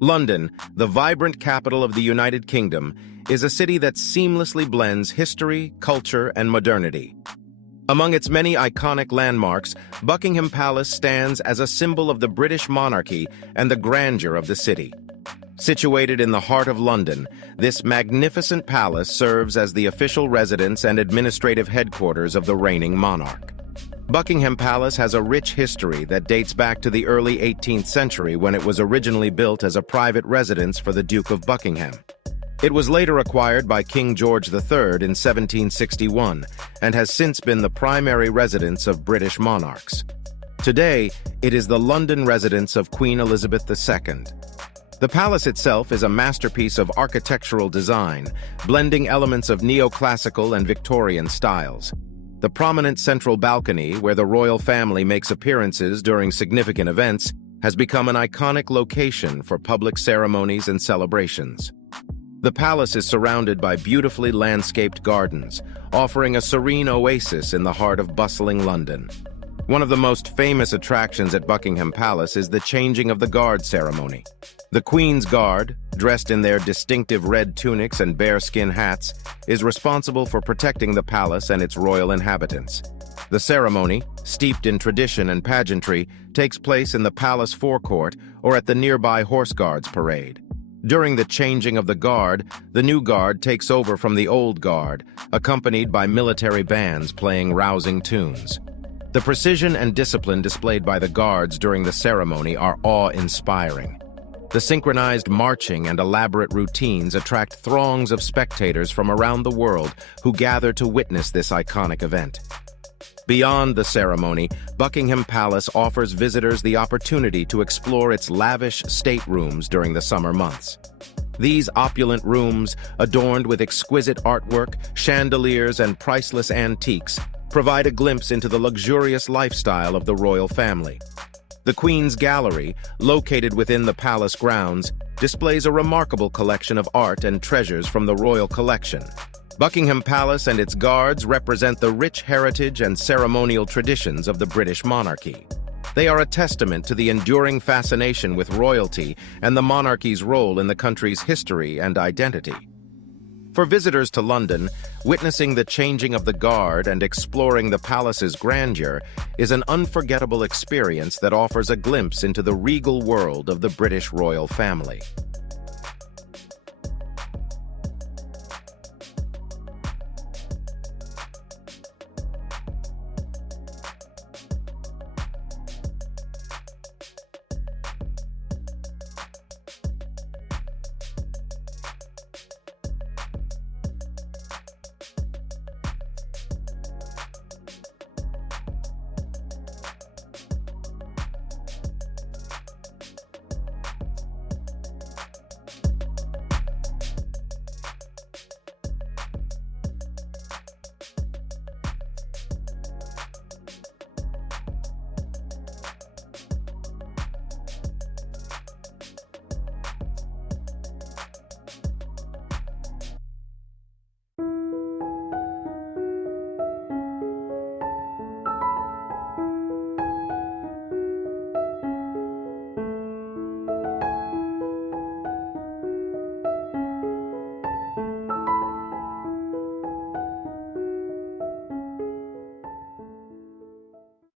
London, the vibrant capital of the United Kingdom, is a city that seamlessly blends history, culture, and modernity. Among its many iconic landmarks, Buckingham Palace stands as a symbol of the British monarchy and the grandeur of the city. Situated in the heart of London, this magnificent palace serves as the official residence and administrative headquarters of the reigning monarch. Buckingham Palace has a rich history that dates back to the early 18th century when it was originally built as a private residence for the Duke of Buckingham. It was later acquired by King George III in 1761 and has since been the primary residence of British monarchs. Today, it is the London residence of Queen Elizabeth II. The palace itself is a masterpiece of architectural design, blending elements of neoclassical and Victorian styles. The prominent central balcony, where the royal family makes appearances during significant events, has become an iconic location for public ceremonies and celebrations. The palace is surrounded by beautifully landscaped gardens, offering a serene oasis in the heart of bustling London. One of the most famous attractions at Buckingham Palace is the changing of the guard ceremony. The Queen's Guard, dressed in their distinctive red tunics and bearskin hats, is responsible for protecting the palace and its royal inhabitants. The ceremony, steeped in tradition and pageantry, takes place in the palace forecourt or at the nearby Horse Guards Parade. During the changing of the guard, the new guard takes over from the old guard, accompanied by military bands playing rousing tunes. The precision and discipline displayed by the guards during the ceremony are awe-inspiring. The synchronized marching and elaborate routines attract throngs of spectators from around the world who gather to witness this iconic event. Beyond the ceremony, Buckingham Palace offers visitors the opportunity to explore its lavish staterooms during the summer months. These opulent rooms, adorned with exquisite artwork, chandeliers, and priceless antiques, provide a glimpse into the luxurious lifestyle of the royal family. The Queen's Gallery, located within the palace grounds, displays a remarkable collection of art and treasures from the royal collection. Buckingham Palace and its guards represent the rich heritage and ceremonial traditions of the British monarchy. They are a testament to the enduring fascination with royalty and the monarchy's role in the country's history and identity. For visitors to London, witnessing the changing of the guard and exploring the palace's grandeur is an unforgettable experience that offers a glimpse into the regal world of the British royal family.